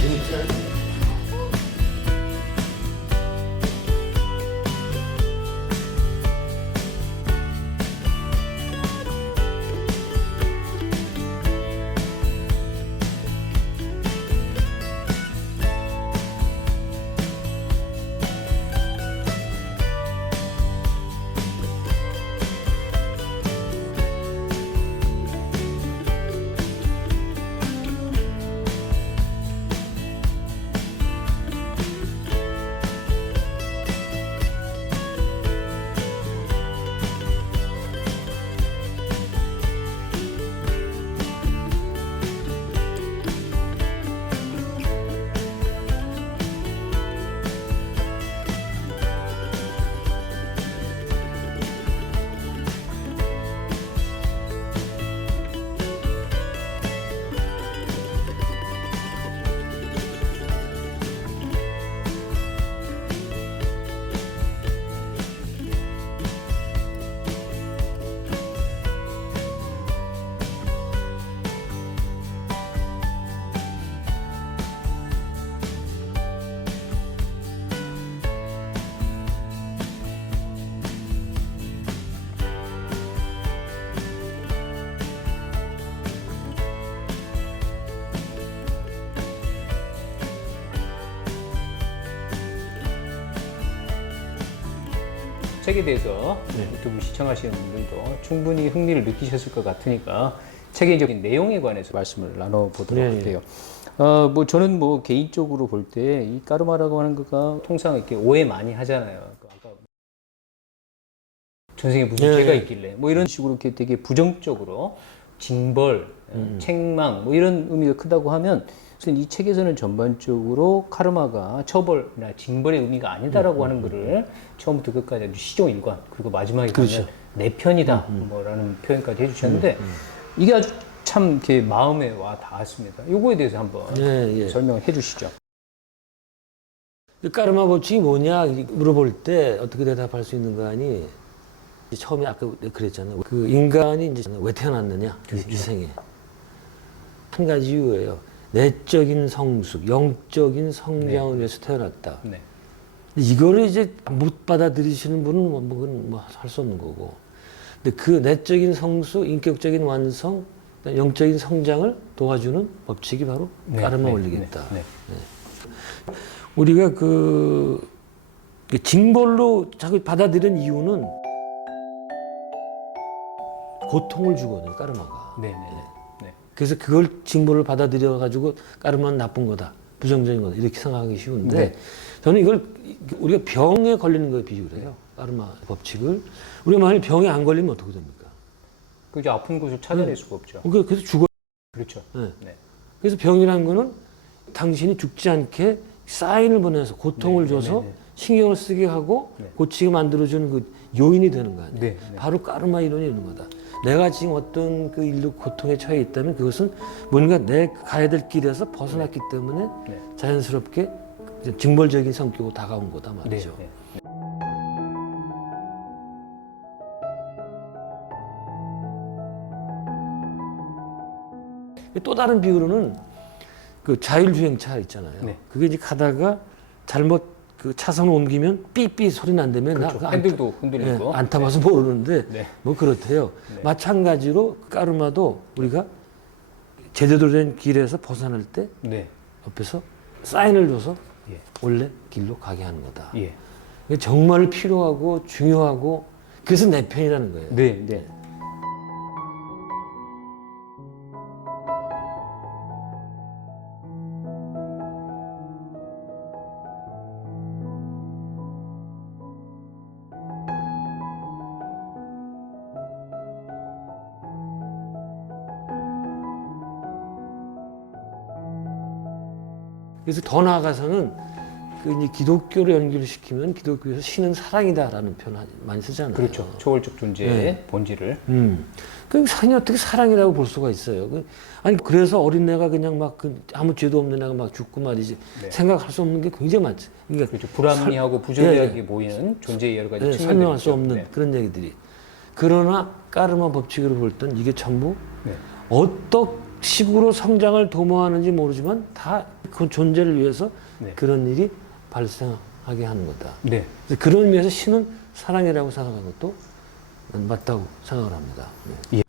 재밌지? 책에 대해서 유튜브 시청하시는 분들도 충분히 흥미를 느끼셨을 것 같으니까 체계적인 내용에 관해서 말씀을 나눠보도록 할게요. 뭐 저는 뭐 개인적으로 볼 때 이 까르마라고 하는 거가 통상 이렇게 오해 많이 하잖아요. 아까 전생에 무슨 죄가 있길래 뭐 이런 식으로 이렇게 되게 부정적으로 징벌, 책망 뭐 이런 의미가 크다고 하면 우선 이 책에서는 전반적으로 카르마가 처벌이나 징벌의 의미가 아니다라고 하는 거를 처음부터 끝까지 아주 시종일관 그리고 마지막에 가면 내 편이다 뭐라는 표현까지 해주셨는데 이게 아주 참 이렇게 마음에 와 닿았습니다. 요거에 대해서 한번 설명을 해주시죠. 까르마 법칙이 뭐냐 물어볼 때 어떻게 대답할 수 있는 거 아니? 처음에 아까 그랬잖아요. 그 인간이 이제 왜 태어났느냐? 그렇죠. 이 생에 한 가지 이유예요. 내적인 성숙, 영적인 성장을 위해서 태어났다. 이거를 이제 못 받아들이시는 분은 뭐 할 수 없는 거고. 근데 그 내적인 성숙, 인격적인 완성, 영적인 성장을 도와주는 법칙이 바로 까르마 원리겠다. 우리가 그 징벌로 자꾸 받아들이는 이유는 고통을 주거든요, 까르마가. 그래서 그걸 징벌을 받아들여 가지고 까르마는 나쁜 거다, 부정적인 거다 이렇게 생각하기 쉬운데 저는 이걸 우리가 병에 걸리는 거에 비유를 해요. 까르마 법칙을 우리가 만약 병에 안 걸리면 어떻게 됩니까? 그죠, 아픈 곳을 찾아낼 수가 없죠. 그래서 죽어. 그렇죠. 그래서 병이라는 거는 당신이 죽지 않게 사인을 보내서 고통을 줘서 신경을 쓰게 하고 고치게 만들어주는 그 요인이 되는 거 아니에요. 바로 까르마 이론이 있는 거다. 내가 지금 어떤 그 일로 고통에 처해 있다면 그것은 뭔가 내 가야 될 길에서 벗어났기 때문에 자연스럽게 징벌적인 성격으로 다가온 거다 말이죠. 또 다른 비유로는 그 자율주행차 있잖아요. 그게 이제 가다가 잘못 그 차선을 옮기면 삐삐 소리 난다면 그렇죠. 핸들도 흔들리고 안 타봐서 모르는데 뭐 그렇대요. 마찬가지로 까르마도 우리가 제대로 된 길에서 벗어날 때 옆에서 사인을 줘서 원래 길로 가게 하는 거다. 이게 정말 필요하고 중요하고 그래서 내 편이라는 거예요. 그래서 더 나아가서는 그 이제 기독교로 연결시키면 기독교에서 신은 사랑이다라는 표현 많이 쓰잖아요. 그렇죠. 초월적 존재의 본질을. 그 신이 어떻게 사랑이라고 볼 수가 있어요? 아니 그래서 어린애가 그냥 막 아무 죄도 없는 애가 막 죽고 말이지 생각할 수 없는 게 굉장히 많지. 그러니까 그렇죠. 불합리하고 부조리하게 보이는 존재의 여러 가지 측면들이 설명할 수 없는 그런 얘기들이. 그러나 까르마 법칙으로 볼 땐 이게 전부 식으로 성장을 도모하는지 모르지만 다 그 존재를 위해서 네. 그런 일이 발생하게 하는 거다. 네. 그래서 그런 의미에서 신은 사랑이라고 생각하는 것도 맞다고 생각을 합니다. 네.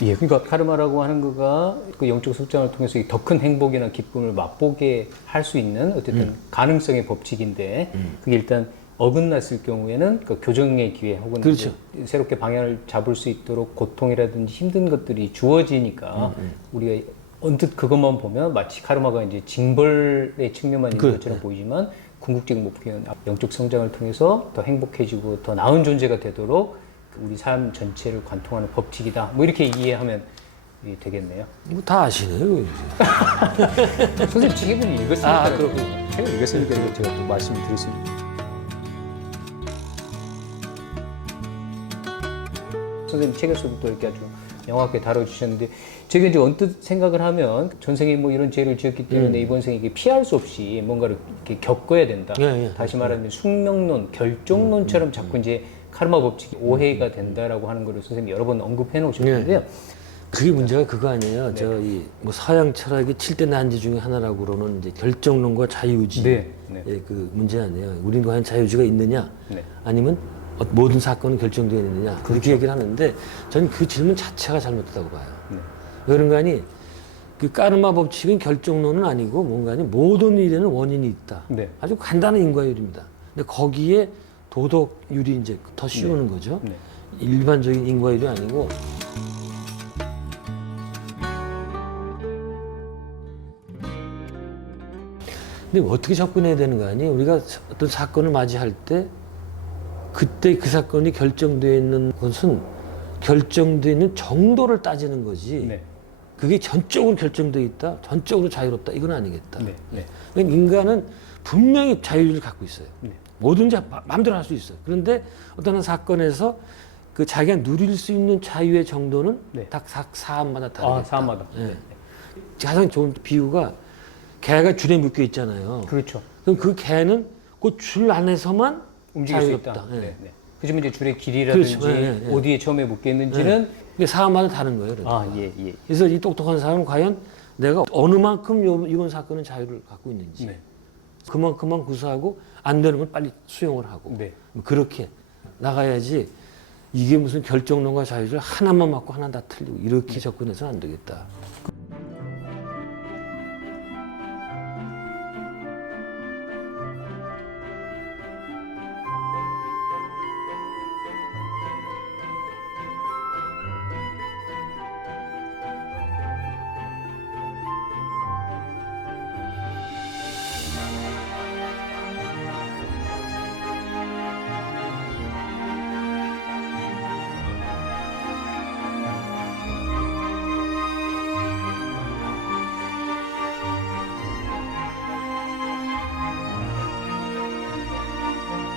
예, 그러니까 카르마라고 하는 거가 그 영적 성장을 통해서 더 큰 행복이나 기쁨을 맛보게 할 수 있는 어쨌든 가능성의 법칙인데 그게 일단 어긋났을 경우에는 그 교정의 기회 혹은 그렇죠. 이제 새롭게 방향을 잡을 수 있도록 고통이라든지 힘든 것들이 주어지니까 우리가 언뜻 그것만 보면 마치 카르마가 이제 징벌의 측면만 있는 것처럼 보이지만 궁극적인 목표는 영적 성장을 통해서 더 행복해지고 더 나은 존재가 되도록 우리 삶 전체를 관통하는 법칙이다. 뭐 이렇게 이해하면 되겠네요. 뭐 다 아시네요. 선생님 책을 읽었으니까. 아, 그렇군요. 책을 읽었으니까 제가 또 말씀을 드렸습니다. 선생님 책에서도 또 이렇게 아주 명확하게 다뤄주셨는데 제가 이제 언뜻 생각을 하면 전생에 뭐 이런 죄를 지었기 때문에 이번 생에 이게 피할 수 없이 뭔가를 이렇게 겪어야 된다. 다시 말하면 숙명론, 결정론처럼 자꾸 이제 카르마 법칙이 오해가 된다라고 하는 거를 선생님이 여러 번 언급해 놓으셨는데요. 그게 문제가 그거 아니에요. 저희 뭐 서양 철학의 7대 난제 중에 하나라고는 이제 결정론과 자유의지 네. 그 문제 아니에요. 우리는 과연 자유의지가 있느냐, 네. 아니면 모든 사건은 결정되어 있느냐 그렇게 얘기를 하는데 저는 그 질문 자체가 잘못됐다고 봐요. 왜 그런가 하니 그 까르마 법칙은 결정론은 아니고 뭔가 모든 일에는 원인이 있다. 네. 아주 간단한 인과율입니다. 근데 거기에 도덕율이 이제 더 씌우는 거죠. 네. 일반적인 인과율이 아니고. 근데 어떻게 접근해야 되는 거 아니? 우리가 어떤 사건을 맞이할 때 그때 그 사건이 결정되어 있는 것은 결정되어 있는 정도를 따지는 거지. 네. 그게 전적으로 결정되어 있다, 전적으로 자유롭다, 이건 아니겠다. 네. 네. 그러니까 인간은 분명히 자유를 갖고 있어요. 네. 뭐든지 마음대로 할 수 있어요. 그런데 어떤 사건에서 그 자기가 누릴 수 있는 자유의 정도는 네. 각 사안마다 다르겠다. 아, 사안마다. 네. 가장 좋은 비유가 개가 줄에 묶여 있잖아요. 그렇죠. 그럼 그 개는 그 줄 안에서만 움직일 수 자유롭다. 있다. 네. 네. 네. 그지만 이제 줄의 길이라든지 그렇죠. 네, 네. 어디에 처음에 묶여 있는지는 그게 사안마다 다른 거예요. 그러니까. 아, 예, 예. 그래서 이 똑똑한 사람은 과연 내가 어느 만큼 이번 사건은 자유를 갖고 있는지 네. 그만큼만 구사하고 안 되는 건 빨리 수용을 하고 네. 그렇게 나가야지 이게 무슨 결정론과 자유를 하나만 맞고 하나 다 틀리고 이렇게 접근해서는 안 되겠다.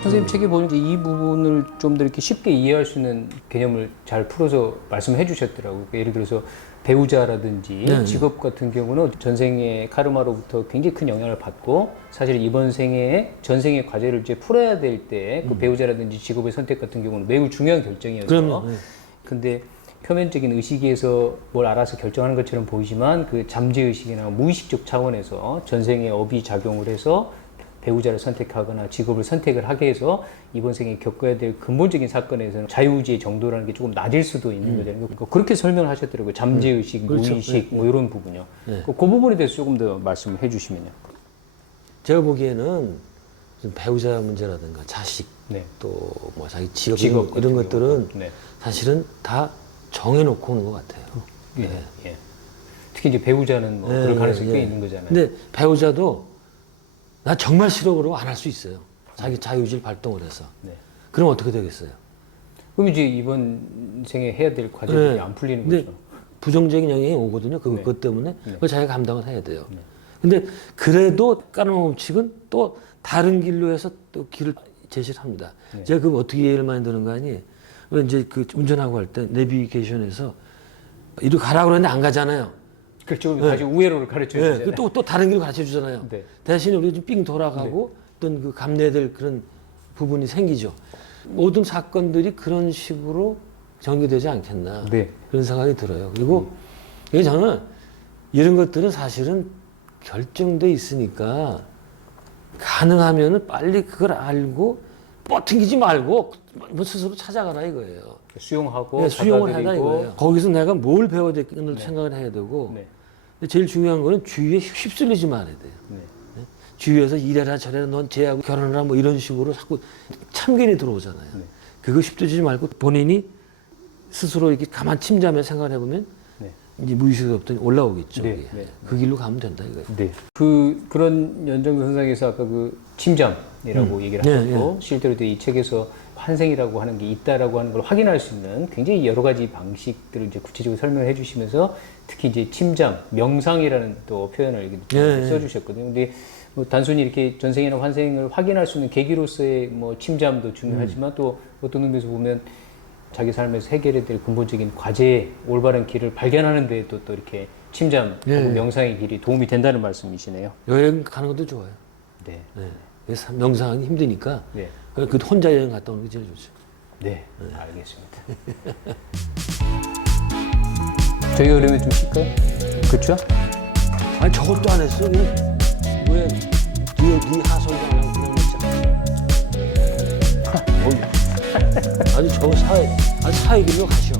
선생님 책에 보면 이제 이 부분을 좀 더 이렇게 쉽게 이해할 수 있는 개념을 잘 풀어서 말씀해 주셨더라고요. 예를 들어서 배우자라든지 네, 직업 같은 경우는 전생의 카르마로부터 굉장히 큰 영향을 받고 사실 이번 생에 전생의 과제를 이제 풀어야 될 때 그 배우자라든지 직업의 선택 같은 경우는 매우 중요한 결정이었죠. 그럼요. 네. 근데 표면적인 의식에서 뭘 알아서 결정하는 것처럼 보이지만 그 잠재의식이나 무의식적 차원에서 전생의 업이 작용을 해서 배우자를 선택하거나 직업을 선택을 하게 해서 이번 생에 겪어야 될 근본적인 사건에서는 자유의지의 정도라는 게 조금 낮을 수도 있는 거잖아요. 그러니까 그렇게 설명을 하셨더라고요. 잠재의식, 그렇죠. 무의식 뭐 이런 부분요. 네. 그 부분에 대해서 조금 더 말씀을 해주시면요. 제가 보기에는 무슨 배우자 문제라든가 자식 네. 또 뭐 자기 직업, 직업 이런 같은 것들은 경우도. 네. 사실은 다 정해놓고 오는 것 같아요. 예. 예. 특히 이제 배우자는 뭐 그런 가능성이 꽤 있는 거잖아요. 근데 배우자도 나 정말 싫어 그러고 안 할 수 있어요. 자기 자유의지를 발동을 해서. 네. 그럼 어떻게 되겠어요? 그럼 이제 이번 생에 해야 될 과제들이 네. 안 풀리는 근데 거죠. 부정적인 영향이 오거든요. 그것 때문에 그걸 자기가 감당을 해야 돼요. 근데 그래도 까르마 법칙은 또 다른 길로 해서 또 길을 제시를 합니다. 제가 그럼 어떻게 이해를 많이 드는가 하니 왜 이제 그 운전하고 할 때 내비게이션에서 이리 가라고 그러는데 안 가잖아요. 그렇죠. 다시 우회로를 가르쳐 네, 주잖아요. 또 다른 길을 가르쳐 주잖아요. 네. 대신에 우리가 좀 삥 돌아가고 어떤 그 감내될 그런 부분이 생기죠. 모든 사건들이 그런 식으로 전개되지 않겠나 네. 그런 생각이 들어요. 그리고 이게 저는 이런 것들은 사실은 결정돼 있으니까 가능하면은 빨리 그걸 알고 뻗팅기지 말고 뭐 스스로 찾아가라 이거예요. 수용하고 네, 수용을 해라 받아들이고. 이거예요. 거기서 내가 뭘 배워야 될지를 생각을 해야 되고 네. 근데 제일 중요한 거는 주위에 휩쓸리지 말아야 돼요. 네. 주위에서 이래라 저래라 넌 쟤하고 결혼하라 뭐 이런 식으로 자꾸 참견이 들어오잖아요. 네. 그거 휩쓸리지 말고 본인이 스스로 이렇게 가만 침잠해 생각을 해보면 네. 이제 무의식으로부터 올라오겠죠. 네, 그게. 네. 그 길로 가면 된다 이거예요. 네. 그런 연정도 선상에서 아까 그 침잠이라고 얘기를 네, 하셨고 실제로도 이 책에서 환생이라고 하는 게 있다라고 하는 걸 확인할 수 있는 굉장히 여러 가지 방식들을 이제 구체적으로 설명을 해주시면서 특히 이제 침잠, 명상이라는 또 표현을 이렇게 네, 써주셨거든요. 근데 뭐 단순히 이렇게 전생이나 환생을 확인할 수 있는 계기로서의 뭐 침잠도 중요하지만 또 어떤 의미에서 보면 자기 삶에서 해결해야 될 근본적인 과제의 올바른 길을 발견하는 데에 또 이렇게 침잠 네. 혹은 명상의 길이 도움이 된다는 말씀이시네요. 여행 가는 것도 좋아요. 네. 네. 그래서 명상하기 힘드니까 네. 그 혼자 여행 갔다 오는 게 제일 좋죠. 네. 알겠습니다. 저희가 그러면 좀 쉴까요? 그렇죠? 아니 저것도 안 했어. 그냥 왜 뒤에 네 하설도 안 하고 그냥 했잖아. 아주 저 사회, 아주 사회 길로 가셔.